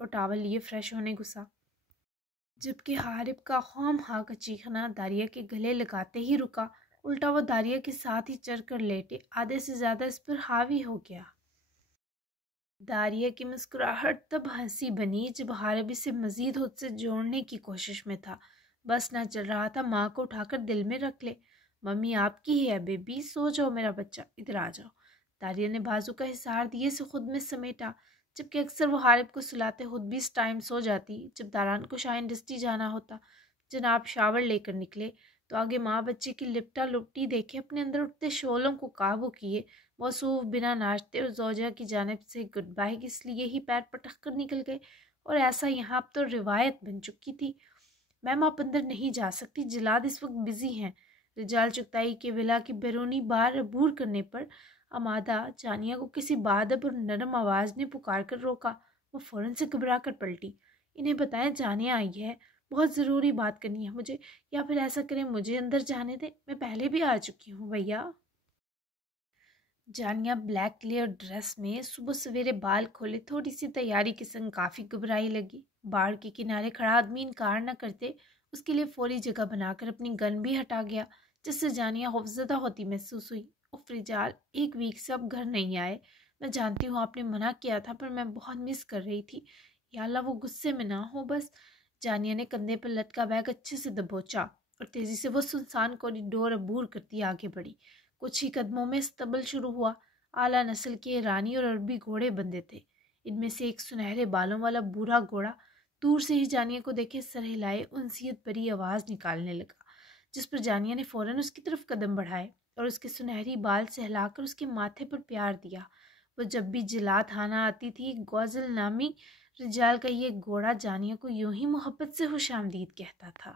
اور ٹاول لیے فریش ہونے گھسا، جبکہ حارب کا خواہ کا چیخنا داریہ کے گلے لگاتے ہی رکا۔ الٹا وہ داریہ کے ساتھ ہی چڑھ کر لیٹے، آدھے سے زیادہ اس پر حاوی ہو گیا۔ داریہ کی مسکراہٹ تب ہنسی بنی جب حارب اسے مزید خود سے جوڑنے کی کوشش میں تھا۔ بس نہ چل رہا تھا ماں کو اٹھا کر دل میں رکھ لے۔ ممی آپ کی ہی ہے بیبی، سو جاؤ میرا بچہ، ادھر آ جاؤ۔ داریہ نے بازو کا حصار دیے سے خود میں سمیٹا، جبکہ اکثر وہ حارب کو سلاتے خود بھی اس ٹائم سو جاتی۔ جب داران کو شاہ انڈسٹری جانا ہوتا، جناب شاور لے کر نکلے تو آگے ماں بچے کی لپٹا لپٹی دیکھے اپنے اندر اٹھتے شعلوں کو قابو کیے موصوف بنا ناشتے اور زوجہ کی جانب سے گڈ بائی اس لیے ہی پیر پٹک کر نکل گئے۔ اور ایسا یہاں اب تو روایت بن چکی تھی۔ میم آپ اندر نہیں جا سکتی، جلاد اس وقت بزی ہیں۔ رجال چغتائی کے ولا کی بیرونی بار عبور کرنے پر آمادہ جانیہ کو کسی بادب اور نرم آواز نے پکار کر روکا۔ وہ فوراً سے گھبرا کر پلٹی۔ انہیں بتائیں جانیہ آئی ہے، بہت ضروری بات کرنی ہے مجھے، یا پھر ایسا کریں مجھے اندر جانے دیں، میں پہلے بھی آ چکی ہوں بھیا۔ جانیہ بلیک لیئر ڈریس میں صبح سویرے بال کھولے تھوڑی سی تیاری کے سنگ کافی گھبرائی لگی۔ باڑ کے کنارے کھڑا آدمی انکار نہ کرتے اس کے لیے فوری جگہ بنا کر اپنی گن بھی ہٹا گیا، جس سے جانیہ خوفزدہ ہوتی محسوس ہوئی۔ اف رجال، ایک ویک سے اب گھر نہیں آئے، میں جانتی ہوں آپ نے منع کیا تھا پر میں بہت مس کر رہی تھی، یا اللہ وہ غصے میں نہ ہو بس۔ جانیہ نے کندھے پر لٹکا بیگ اچھے سے دبوچا اور تیزی سے وہ سنسان کوریڈور عبور کرتی آگے بڑھی۔ کچھ ہی قدموں میں استبل شروع ہوا۔ اعلیٰ نسل کے ایرانی اور عربی گھوڑے بندے تھے۔ ان میں سے ایک سنہرے بالوں والا بوڑھا گھوڑا دور سے ہی جانیہ کو دیکھے سر ہلائے انسیت بری آواز نکالنے لگا، جس پر جانیہ نے فوراً اس کی طرف قدم بڑھائے اور اس کے سنہری بال سہلا کر اس کے ماتھے پر پیار دیا۔ وہ جب بھی جلات خانہ آتی تھی، گوزل نامی رجال کا یہ گھوڑا جانیہ کو یوں ہی محبت سے خوش آمدید کہتا تھا۔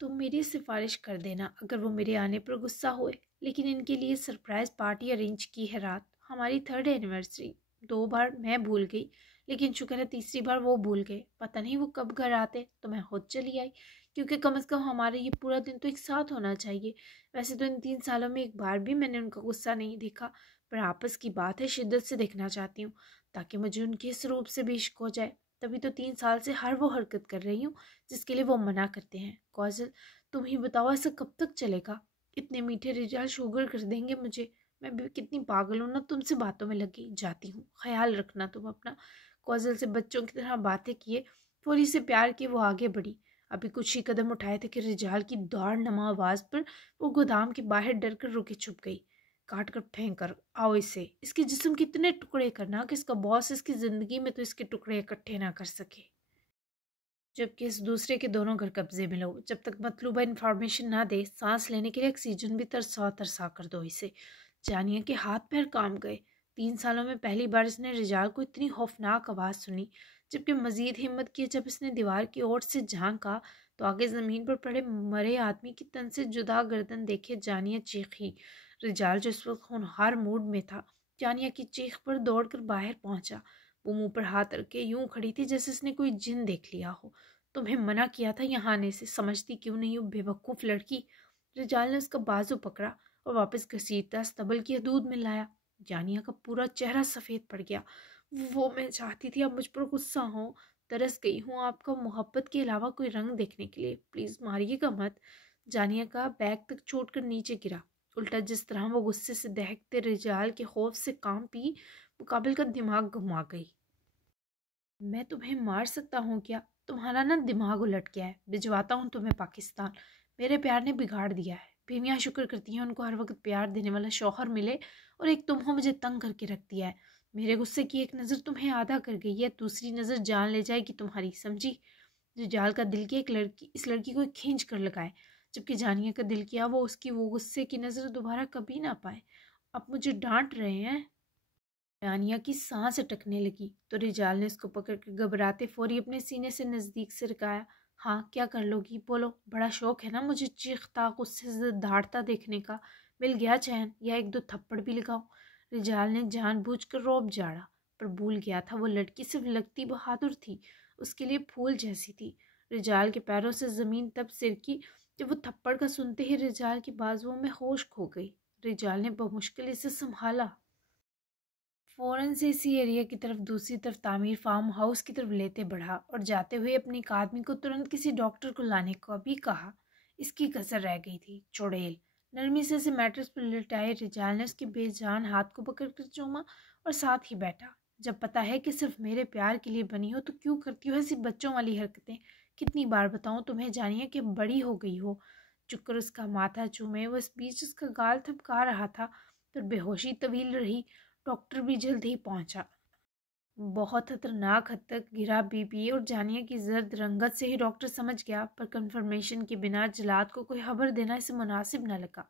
تم میری سفارش کر دینا اگر وہ میرے آنے پر غصہ ہوئے، لیکن ان کے لیے سرپرائز پارٹی ارینج کی ہے رات، ہماری 3rd اینیورسری۔ 2 بار میں بھول گئی، لیکن شکر ہے تیسری بار وہ بھول گئے۔ پتہ نہیں وہ کب گھر آتے تو میں خود چلی آئی، کیونکہ کم از کم ہمارے یہ پورا دن تو ایک ساتھ ہونا چاہیے۔ ویسے تو ان 3 سالوں میں ایک بار بھی میں نے ان کا غصہ نہیں دیکھا، پر آپس کی بات ہے شدت سے دیکھنا چاہتی ہوں تاکہ مجھے ان کے اس روپ سے بھی عشق ہو جائے۔ تبھی تو 3 سال سے ہر وہ حرکت کر رہی ہوں جس کے لیے وہ منع کرتے ہیں۔ کوزل تم ہی بتاؤ ایسا کب تک چلے گا؟ اتنے میٹھے رجال شوگر کر دیں گے مجھے۔ میں بھی کتنی پاگل ہوں نا، تم سے باتوں میں لگی جاتی ہوں، خیال رکھنا تم اپنا۔ کوزل سے بچوں کی طرح باتیں کیے فوری سے پیار کی وہ آگے بڑھی۔ ابھی کچھ ہی قدم اٹھائے تھے کہ رجال کی دوڑ نما آواز پر وہ گودام کے باہر ڈر کر رکے چھپ گئی۔ کاٹ کر پھینک کر آؤ اسے، اس کے جسم کے اتنے ٹکڑے کرنا کہ اس کا باس اس کی زندگی میں تو اس کے ٹکڑے اکٹھے نہ کر سکے، جبکہ اس دوسرے کے دونوں گھر قبضے میں لو۔ جب تک مطلوبہ انفارمیشن نہ دے، سانس لینے کے لیے آکسیجن بھی ترسا ترسا کر دو اسے۔ جانیہ کے ہاتھ پیر کام گئے۔ 3 سالوں میں پہلی بار اس نے رجال کو اتنی خوفناک آواز سنی، جبکہ مزید ہمت کی جب اس نے دیوار کی اوٹ سے جھانکا تو آگے زمین پر پڑے مرے آدمی کی تن سے جدا گردن دیکھے جانیہ چیخی۔ رجال جو اس وقت ہونہار موڈ میں تھا، جانیہ کی چیخ پر دوڑ کر باہر پہنچا۔ وہ منہ پر ہاتھ رکھے یوں کھڑی تھی جیسے اس نے کوئی جن دیکھ لیا ہو۔ تمہیں منع کیا تھا یہاں آنے سے، سمجھتی کیوں نہیں ہو بے وقوف لڑکی؟ رجال نے اس کا بازو پکڑا اور واپس گھسیٹتا استبل کی حدود میں لایا۔ جانیہ کا پورا چہرہ سفید پڑ گیا۔ وہ میں چاہتی تھی اب مجھ پر غصہ ہو، ترس گئی ہوں آپ کا محبت کے علاوہ کوئی رنگ دیکھنے کے لیے، پلیز ماریے گا مت۔ جانیہ کا بیگ تک چوٹ کر نیچے گرا۔ الٹا جس طرح وہ غصے سے دہکتے رجال کے خوف سے کام پی، مقابل کا دماغ گھما گئی۔ میں تمہیں مار سکتا ہوں کیا؟ تمہارا نا دماغ الٹ گیا ہے، بھجواتا ہوں تمہیں پاکستان۔ میرے پیار نے بگاڑ دیا ہے۔ بیویاں شکر کرتی ہیں ان کو ہر وقت پیار دینے والا شوہر ملے، اور ایک تم ہو مجھے تنگ کر کے رکھ دیا ہے۔ میرے غصے کی ایک نظر تمہیں آدھا کر گئی ہے، دوسری نظر جان لے جائے گی تمہاری، سمجھی؟ رجال کا دل کیا اس لڑکی کو کھینچ کر لگائے، جبکہ جانیہ کا دل کیا وہ اس کی وہ غصے کی نظر دوبارہ کبھی نہ پائے۔ اب مجھے ڈانٹ رہے ہیں؟ جانیہ کی سانس اٹکنے لگی تو رجال نے اس کو پکڑ کے گھبراتے فوری اپنے سینے سے نزدیک سے رکایا۔ ہاں کیا کر لو گی، بولو، بڑا شوق ہے نا مجھے چیختا غصے سے دھاڑتا دیکھنے کا، مل گیا چین، یا 1-2 تھپڑ بھی لگاؤ؟ رجال نے جان بوجھ کر روب جاڑا، پر بھول گیا تھا وہ لڑکی صرف لگتی بہادر تھی، اس کے لیے پھول جیسی تھی۔ رجال کے پیروں سے زمین تب سرکی جب وہ تھپڑ کا سنتے ہی رجال کی بازوؤں میں ہوش کھو گئی۔ رجال نے بمشکل اسے سنبھالا۔ فوراً سے اسی ایریا کی طرف دوسری طرف تعمیر فارم ہاؤس کی طرف لیتے بڑھا اور جاتے ہوئے اپنے ایک آدمی کو ترنت کسی ڈاکٹر کو لانے کو بھی کہا۔ اس کی کسر رہ گئی تھی۔ چڑیل نرمی سے میٹرس پر لٹائے رجال نے اس کے بے جان ہاتھ کو پکڑ کر چوما اور ساتھ ہی بیٹھا۔ جب پتہ ہے کہ صرف میرے پیار کے لیے بنی ہو تو کیوں کرتی ہو ایسی بچوں والی حرکتیں؟ کتنی بار بتاؤں تمہیں جانیے کہ بڑی ہو گئی ہو۔ چک کر اس کا ماتھا چومے، وہ اس بیچ اس کا گال تھپکا رہا تھا، پر بے ہوشی طویل رہی۔ ڈاکٹر بھی جلد ہی پہنچا۔ بہت خطرناک حد تک گرا بی پی اور جانیہ کی زرد رنگت سے ہی ڈاکٹر سمجھ گیا، پر کنفرمیشن کے بنا جلاد کو کوئی خبر دینا اسے مناسب نہ لگا۔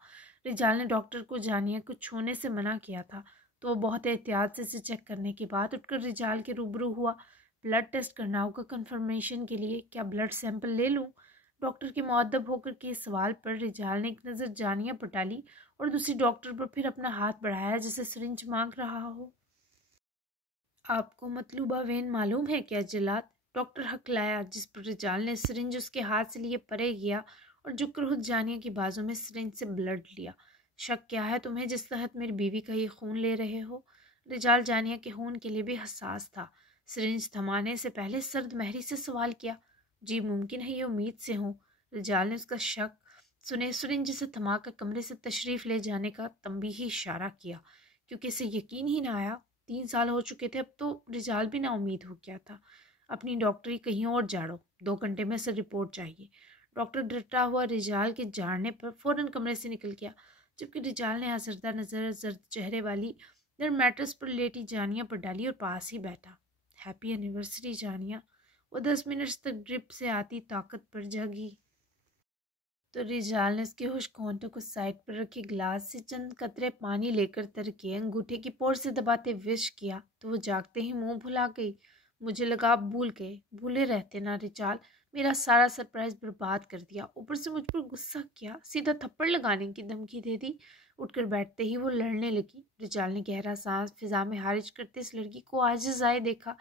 رجال نے ڈاکٹر کو جانیہ کو چھونے سے منع کیا تھا، تو وہ بہت احتیاط سے اسے چیک کرنے کے بعد اٹھ کر رجال کے روبرو ہوا۔ بلڈ ٹیسٹ کرنا ہوگا کنفرمیشن کے لیے، کیا بلڈ سیمپل لے لوں؟ ڈاکٹر کے مؤدب ہو کر کے اس سوال پر رجال نے ایک نظر جانیہ پر ڈالی اور دوسری ڈاکٹر پر، پھر اپنا ہاتھ بڑھایا جیسے سرنج مانگ رہا ہو۔ آپ کو مطلوبہ وین معلوم ہے کیا جلاد؟ ڈاکٹر ہکلایا، جس پر رجال نے سرنج اس کے ہاتھ سے لیے پرے گیا اور جھک کر خود جانیہ کی بازو میں سرنج سے بلڈ لیا۔ شک کیا ہے تمہیں جس تحت میری بیوی کا یہ خون لے رہے ہو؟ رجال جانیہ کے خون کے لیے بھی حساس تھا۔ سرنج تھمانے سے پہلے سرد مہری سے سوال کیا۔ جی ممکن ہے یہ امید سے ہوں۔ رجال نے اس کا شک سنے سرنج سے تھما کر کمرے سے تشریف لے جانے کا تنبیہی اشارہ کیا، کیونکہ اسے یقین ہی نہ آیا۔ 3 سال ہو چکے تھے، اب تو رجال بھی نا امید ہو گیا تھا۔ اپنی ڈاکٹری کہیں اور جاڑو، 2 گھنٹے میں سے رپورٹ چاہیے۔ ڈاکٹر ڈرتا ہوا رجال کے جاڑنے پر فوراً کمرے سے نکل گیا، جبکہ رجال نے آزردہ نظر زرد چہرے والی نرم میٹرس پر لیٹی جانیہ پر ڈالی اور پاس ہی بیٹھا۔ Happy anniversary Janiya. وہ 10 منٹ تک ڈرپ سے آتی طاقت پر جگی تو رجال نے اس کے خشک ہونٹوں کو سائڈ پر رکھے گلاس سے چند قطرے پانی لے کر تر کے انگوٹھے کی پور سے دباتے وش کیا تو وہ جاگتے ہی منہ بھلا گئی۔ مجھے لگا آپ بھول گئے، بھولے رہتے نا رجال، میرا سارا سرپرائز برباد کر دیا، اوپر سے مجھ پر غصہ کیا، سیدھا تھپڑ لگانے کی دھمکی دے دی۔ اٹھ کر بیٹھتے ہی وہ لڑنے لگی۔ رجال نے گہرا سانس فضا میں خارج کرتے اس لڑکی کو عاجز آئے دیکھا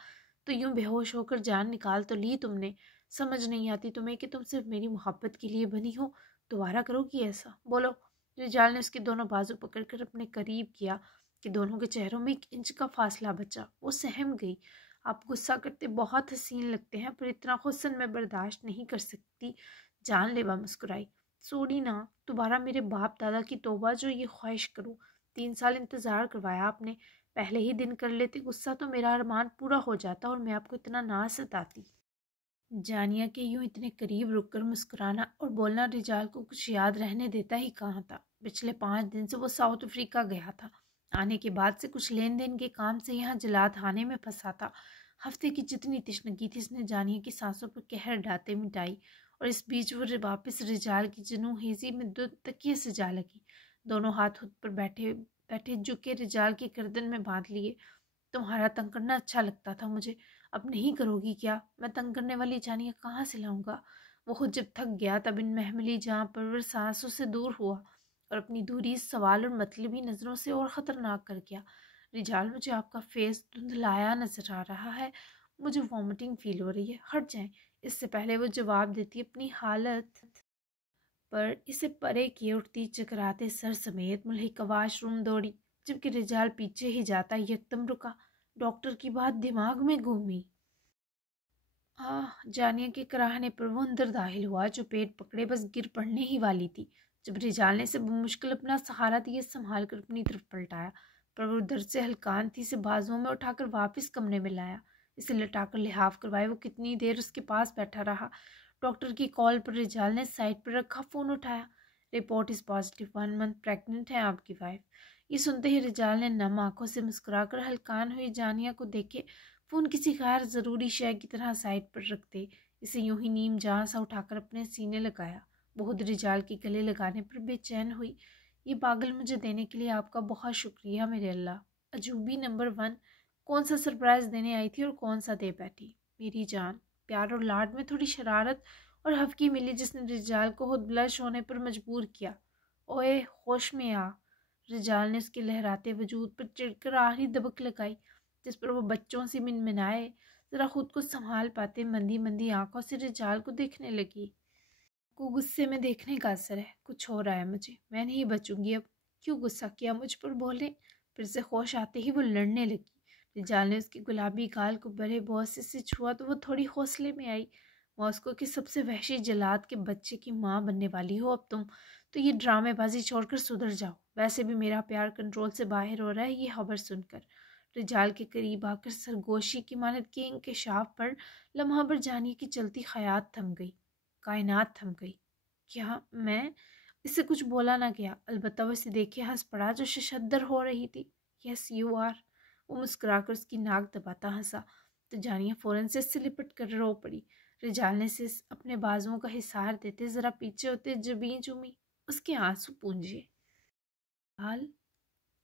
تو یوں بے ہوش ہو کر جان نکال تو لی تم نے؟ سمجھ نہیں آتی تمہیں کہ تم صرف میری محبت کے لیے بنی ہو؟ دوبارہ کرو گی ایسا؟ بولو۔ رجال نے اس کے دونوں بازو پکڑ کر اپنے قریب کیا کہ دونوں کے چہروں میں 1 انچ کا فاصلہ بچا۔ وہ سہم گئی۔ آپ غصہ کرتے بہت حسین لگتے ہیں، پر اتنا حسن میں برداشت نہیں کر سکتی۔ جان لیوا مسکرائی۔ سوڑی نا، دوبارہ میرے باپ دادا کی توبہ جو یہ خواہش کروں۔ 3 سال انتظار کروایا آپ نے، پہلے ہی دن کر لیتے غصہ تو میرا ارمان پورا ہو جاتا اور میں آپ کو اتنا نہ ستاتی۔ جانیہ کے یوں اتنے قریب رک کر مسکرانا اور بولنا رجال کو کچھ یاد رہنے دیتا ہی کہاں تھا۔ پچھلے 5 دن سے وہ ساؤتھ افریقہ گیا تھا۔ آنے کے بعد سے کچھ لین دین کے کام سے یہاں جلاد خانے میں پھنسا تھا۔ ہفتے کی جتنی تشنگی تھی اس نے جانیہ کی سانسوں پر قہر ڈالتے مٹائی، اور اس بیچ وہ واپس رجال کی جنوں ہیزی میں 2 تکیے سے جا لگی۔ دونوں ہاتھ خود پر بیٹھے بیٹھے جھکے رجال کی گردن میں باندھ لیے۔ تمہارا تنگ کرنا اچھا لگتا تھا مجھے، اب نہیں کرو گی کیا؟ میں تنگ کرنے والی جانیہ کہاں سے لاؤں گا؟ وہ خود جب تھک گیا تب ان محملی جہاں پرور سانسوں سے دور ہوا اور اپنی دوری اس سوال اور مطلبی نظروں سے اور خطرناک کر گیا۔ رجال، مجھے آپ کا فیس دھندلایا نظر آ رہا ہے، مجھے وامٹنگ فیل ہو رہی ہے، ہٹ جائیں۔ اس سے پہلے وہ جواب دیتی اپنی حالت پر اسے پرے کیے اٹھتی چکراتے سر سمیت ملحقہ واش روم دوڑی، جبکہ رجال پیچھے ہی جاتا یکدم رکا۔ ڈاکٹر کی بات دماغ میں گھومی۔ جانیہ کے کراہنے پر وہ اندر داخل ہوا جو پیٹ پکڑے بس گر پڑنے ہی والی تھی۔ جب رجال نے اسے بمشکل اپنا سہارا دیے سنبھال کر اپنی طرف پلٹایا، پر وہ درد سے ہلکان تھی، اسے بازوؤں میں اٹھا کر واپس کمرے میں لایا۔ اسے لٹا کر لحاف کروائے وہ کتنی دیر اس کے پاس بیٹھا رہا۔ ڈاکٹر کی کال پر رجال نے سائٹ پر رکھا فون اٹھایا۔ Report is positive, 1 month pregnant ہے آپ کی وائف۔ یہ سنتے ہی رجال نے نم آنکھوں سے مسکرا کر ہلکان ہوئی جانیہ کو دیکھے فون کسی غیر ضروری شے کی طرح سائٹ پر رکھتے اسے یوں ہی نیم جہاں سا اٹھا کر اپنے سینے لگایا۔ بہت رجال کے گلے لگانے پر بے چین ہوئی۔ یہ پاگل مجھے دینے کے لیے آپ کا بہت شکریہ میرے اللہ۔ عجوبی نمبر 1، کون سا سرپرائز دینے آئی تھی اور کون سا دے بیٹھی؟ میری جان، پیار اور لاڈ میں تھوڑی شرارت اور حفکی ملی جس نے رجال کو خود بلش ہونے پر مجبور کیا۔ اوئے ہوش میں آ۔ رجال نے اس کے لہراتے وجود پر چڑھ کر آخری دبک لگائی، جس پر وہ بچوں سے منمنائے ذرا خود کو سنبھال پاتے مندی مندی آنکھوں سے رجال کو دیکھنے لگی۔ کو غصے میں دیکھنے کا اثر ہے، کچھ ہو رہا ہے مجھے، میں نہیں بچوں گی اب۔ کیوں غصہ کیا مجھ پر؟ بولے۔ پھر سے ہوش آتے ہی وہ لڑنے لگی۔ رجال نے اس کی گلابی گال کو بڑے بوسے سے چھوا تو وہ تھوڑی حوصلے میں آئی۔ ماسکو کی سب سے وحشی جلاد کے بچے کی ماں بننے والی ہو اب تم، تو یہ ڈرامے بازی چھوڑ کر سدھر جاؤ۔ ویسے بھی میرا پیار کنٹرول سے باہر ہو رہا ہے یہ خبر سن کر۔ رجال کے قریب آ کر سرگوشی کی مانند کے انکشاف پر لمحہ بھر جانیے کی چلتی خیات تھم گئی، کائنات تھم گئی۔ کیا میں اسے کچھ بولا نہ گیا، البتہ وہ اسے دیکھے ہنس پڑا جو ششدر ہو رہی تھی۔ یس یو آر، وہ مسکرا کر اس کی ناک دباتا ہنسا تو جانیہ فوراً سے اس سے لپٹ کر رو پڑی۔ رجال نے اسے اپنے بازوؤں کا حصار دیتے ذرا پیچھے ہوتے جبیں چومی، اس کے آنسو پونجے۔ حال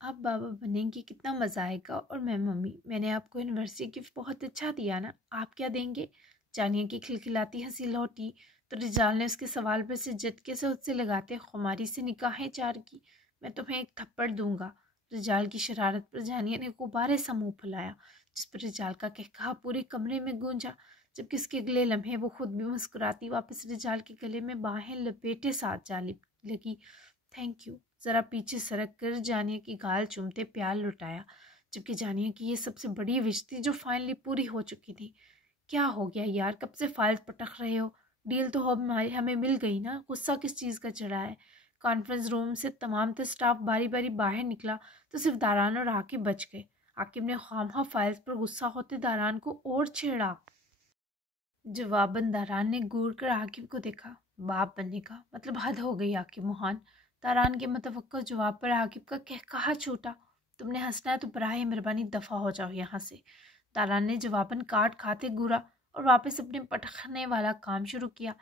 آپ بابا بنیں گے کتنا مزہ آئے گا، اور میں ممی، میں نے آپ کو یونیورسٹی گفٹ بہت اچھا دیا نا، آپ کیا دیں گے؟ جانیہ کی کھلکھلاتی ہنسی لوٹی تو رجال نے اس کے سوال پر سے جھٹکے سے اس سے لگاتے خماری سے نگاہیں چار کی۔ میں تمہیں ایک تھپڑ دوں گا۔ رجال کی شرارت پر جانیہ نے غبارے سا منہ پھلایا، جس پر رجال کا قہقہا پورے کمرے میں گونجا، جبکہ اس کے اگلے لمحے وہ خود بھی مسکراتی واپس رجال کے گلے میں باہیں لپیٹے ساتھ جا لگی۔ تھینک یو، ذرا پیچھے سرک کر جانیہ کی گال چومتے پیال لٹایا، جبکہ جانیہ کی یہ سب سے بڑی وش تھی جو فائنلی پوری ہو چکی تھی۔ کیا ہو گیا یار، کب سے فائلز پٹک رہے ہو؟ ڈیل تو ہمیں مل گئی نا، غصہ کس چیز کا چڑھا ہے؟ کانفرنس روم سے تمام تر سٹاف باری باری باہر نکلا تو صرف داران اور عاقب بچ گئے۔ عاقب نے خواہاں فائلز پر غصہ ہوتے داران کو اور چھیڑا۔ جواباً داران نے گور کر عاقب کو دیکھا۔ باپ بننے کا مطلب حد ہو گئی عاقب موہان۔ داران کے متوقع جواب پر عاقب کا قہقہا چھوٹا۔ تم نے ہنسنا ہے تو براہ مہربانی دفع ہو جاؤ یہاں سے۔ داران نے جواباً کاٹ کھاتے گورا اور واپس اپنے پٹخنے والا کام شروع کیا۔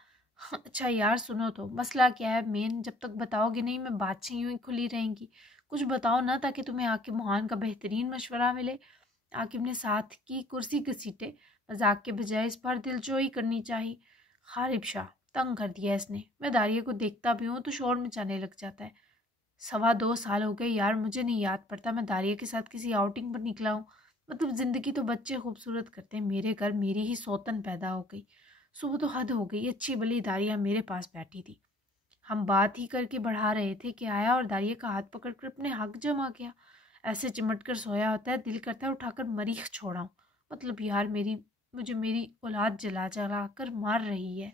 اچھا یار سنو تو، مسئلہ کیا ہے مین؟ جب تک بتاؤ گے نہیں میں باتیں یوں ہی کھلی رہیں گی۔ کچھ بتاؤ نا تاکہ تمہیں عاقب موہان کا بہترین مشورہ ملے۔ عاقب نے ساتھ کی کرسی گھسیٹے، مذاق کے بجائے اس پر دلجوئی کرنی چاہی۔ خارب شاہ، تنگ کر دیا اس نے، میں داریہ کو دیکھتا بھی ہوں تو شور مچانے لگ جاتا ہے۔ 2.25 سال ہو گئے یار، مجھے نہیں یاد پڑتا میں داریہ کے ساتھ کسی آؤٹنگ پر نکلا ہوں۔ مطلب زندگی تو بچے خوبصورت کرتے ہیں، میرے گھر میری ہی سوتن پیدا ہو گئی۔ صبح تو حد ہو گئی، اچھی بلی داریہ میرے پاس بیٹھی تھی، ہم بات ہی کر کے بڑھا رہے تھے کہ آیا اور داریہ کا ہاتھ پکڑ کر اپنے حق جما گیا۔ ایسے چمٹ کر سویا ہوتا ہے، دل کرتا ہے اٹھا کر مریخ چھوڑاؤں۔ مطلب یار مجھے میری اولاد جلا جلا کر مار رہی ہے۔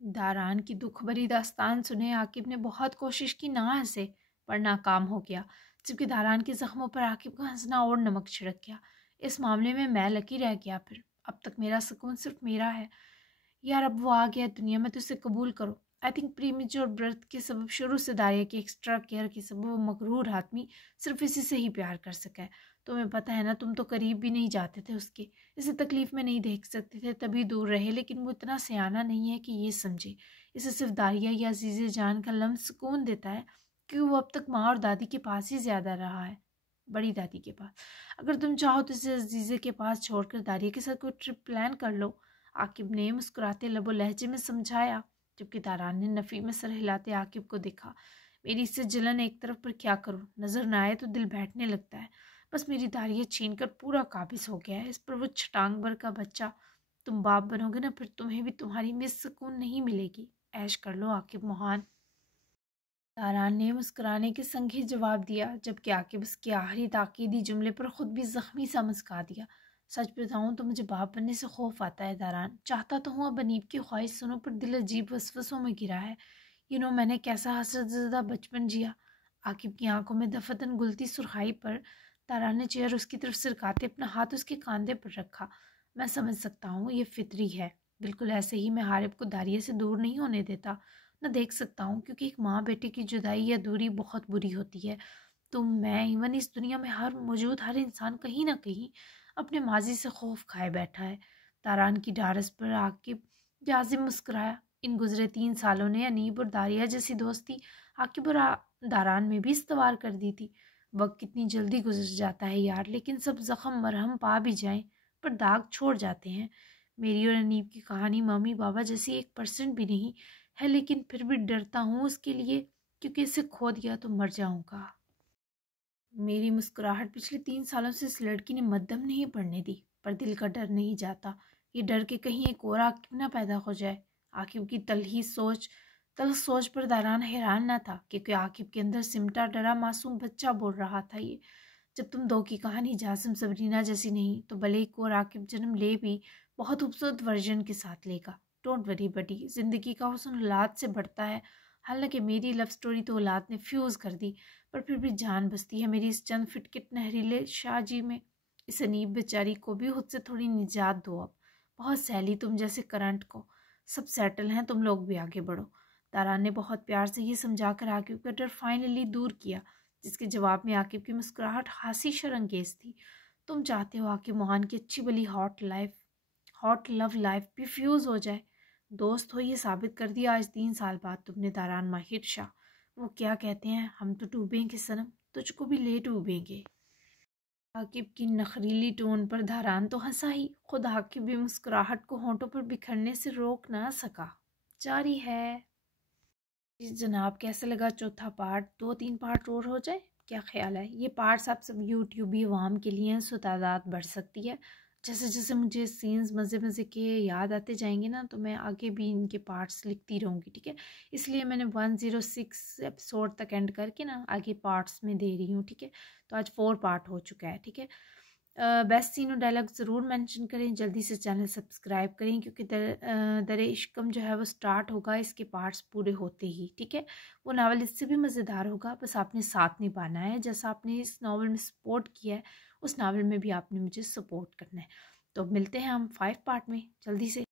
داران کی دکھ بھری داستان سنے عاقب نے بہت کوشش کی نہ ہنسے، پر ناکام ہو گیا، جبکہ داران کے زخموں پر عاقب کا ہنسنا اور نمک چھڑک گیا۔ اس معاملے میں میں لکی رہ گیا پھر، اب تک میرا سکون صرف میرا ہے۔ یار اب وہ آ گیا دنیا میں تو اسے قبول کرو۔ I think premature birth کے سبب شروع سے داریہ کی ایکسٹرا کیئر کے سبب وہ مغرور آدمی صرف اسی سے ہی پیار کر سکا ہے۔ تمہیں پتہ ہے نا، تم تو قریب بھی نہیں جاتے تھے اس کے، اسے تکلیف میں نہیں دیکھ سکتے تھے تبھی دور رہے، لیکن وہ اتنا سیانہ نہیں ہے کہ یہ سمجھے اسے صرف داریہ یا عزیز جان کا لمس سکون دیتا ہے، کیونکہ وہ اب تک ماں اور دادی کے پاس ہی زیادہ رہا ہے، بڑی دادی کے پاس۔ اگر تم چاہو تو اسے عزیزے کے پاس چھوڑ کر داریہ کے ساتھ کوئی ٹرپ پلان کر لو، عاقب نے مسکراتے لب و لہجے میں سمجھایا، جبکہ داران نے نفی میں سر ہلاتے عاقب کو دیکھا۔ میری اس سے جلن ایک طرف، پر کیا کروں، نظر نہ آئے تو دل بیٹھنے لگتا ہے۔ بس میری داریہ چھین کر پورا قابض ہو گیا ہے اس پر وہ چھٹانگ بھر کا بچہ۔ تم باپ بنو گے نا، پھر تمہیں بھی تمہاری مس سکون نہیں ملے گی، عیش کر لو عاقب موہان۔ داران نے مسکرانے کے سنگ ہی جواب دیا، جبکہ عاقب اس کے آخری تاکیدی جملے پر خود بھی زخمی سا مسکا دیا۔ سچ بتاؤں تو مجھے باپ بننے سے خوف آتا ہے داران، چاہتا تو ہوں اب انیب کی خواہش سنوں، پر دل عجیب وسوسوں میں گرا ہے۔ میں نے کیسا حسرت زدہ بچپن جیا۔ عاقب کی آنکھوں میں دفتن گلتی سرخائی پر داران نے چیئر اس کی طرف سرکاتے اپنا ہاتھ اس کے کاندھے پر رکھا۔ میں سمجھ سکتا ہوں، یہ فطری ہے، بالکل ایسے ہی میں حارب کو داریہ سے دور نہیں ہونے دیتا، نہ دیکھ سکتا ہوں، کیونکہ ایک ماں بیٹے کی جدائی یا دوری بہت بری ہوتی ہے۔ تم، میں، ایون اس دنیا میں موجود ہر انسان کہیں نہ کہیں اپنے ماضی سے خوف کھائے بیٹھا ہے۔ داران کی ڈھارس پر عاقب جازم مسکرایا۔ ان گزرے 3 سالوں نے انیب اور داریہ جیسی دوستی عاقب اور داران میں بھی استوار کر دی تھی۔ وقت کتنی جلدی گزر جاتا ہے یار، لیکن سب زخم مرہم پا بھی جائیں پر داغ چھوڑ جاتے ہیں۔ میری اور انیب کی کہانی ممی بابا جیسی 1% بھی نہیں ہے، لیکن پھر بھی ڈرتا ہوں اس کے لیے، کیونکہ اسے کھو دیا تو مر جاؤں گا۔ میری مسکراہٹ پچھلے 3 سالوں سے اس لڑکی نے مدھم نہیں پڑنے دی، پر دل کا ڈر نہیں جاتا، یہ ڈر کہ کہیں ایک اور عاقب نہ پیدا ہو جائے۔ عاقب کی تلخ سوچ پر داران حیران نہ تھا، کیونکہ عاقب کے اندر سمٹا ڈرا معصوم بچہ بول رہا تھا۔ یہ جب تم دو کی کہانی جاسم سبرینا جیسی نہیں تو بھلے کو راکب جنم لے بھی بہت خوبصورت ورژن کے ساتھ لے گا. ڈونٹ وری بڈی, زندگی کا حسن اولاد سے بڑھتا ہے. حالانکہ میری لو سٹوری تو اولاد نے فیوز کر دی, پر پھر بھی جان بستی ہے میری اس چند فٹکٹ نہریلے شاہ جی میں. اس انیب بیچاری کو بھی خود سے تھوڑی نجات دو. اب بہت سہلی تم جیسے کرنٹ کو. سب سیٹل ہیں, تم لوگ بھی آگے بڑھو. داران نے بہت پیار سے یہ سمجھا کر عاقب کا ڈر فائنلی دور کیا, جس کے جواب میں عاقب کی مسکراہٹ خاصی شرنگیز تھی. تم چاہتے ہو عاقب موہان کی اچھی بلی ہاٹ لو لائف بھی فیوز ہو جائے. دوست ہو, یہ ثابت کر دیا آج 3 سال بعد تم نے داران ماہر شاہ. وہ کیا کہتے ہیں, ہم تو ڈوبیں گے صنم, تجھ کو بھی لے ڈوبیں گے. عاقب کی نخریلی ٹون پر دھاران تو ہنسا ہی. خود عاقب بھی مسکراہٹ کو ہونٹوں پر بکھرنے سے روک نہ سکا. جاری ہے. جی جناب, کیسے لگا چوتھا پارٹ؟ 2-3 پارٹ اور ہو جائے, کیا خیال ہے؟ یہ پارٹس آپ سب یوٹیوبی عوام کے لیے ہیں, سو تعداد بڑھ سکتی ہے. جیسے جیسے مجھے سینز مزے مزے کے یاد آتے جائیں گے نا, تو میں آگے بھی ان کے پارٹس لکھتی رہوں گی, ٹھیک ہے. اس لیے میں نے 106 ایپیسوڈ تک اینڈ کر کے نا آگے پارٹس میں دے رہی ہوں, ٹھیک ہے. تو آج 4 پارٹ ہو چکا ہے, ٹھیک ہے. بیسٹ سین و ڈائلاگ ضرور مینشن کریں, جلدی سے چینل سبسکرائب کریں, کیونکہ در عشقم جو ہے وہ سٹارٹ ہوگا اس کے پارٹس پورے ہوتے ہی, ٹھیک ہے. وہ ناول اس سے بھی مزیدار ہوگا, بس آپ نے ساتھ نبھانا ہے. جیسا آپ نے اس ناول میں سپورٹ کیا ہے, اس ناول میں بھی آپ نے مجھے سپورٹ کرنا ہے. تو ملتے ہیں ہم 5 پارٹ میں جلدی سے.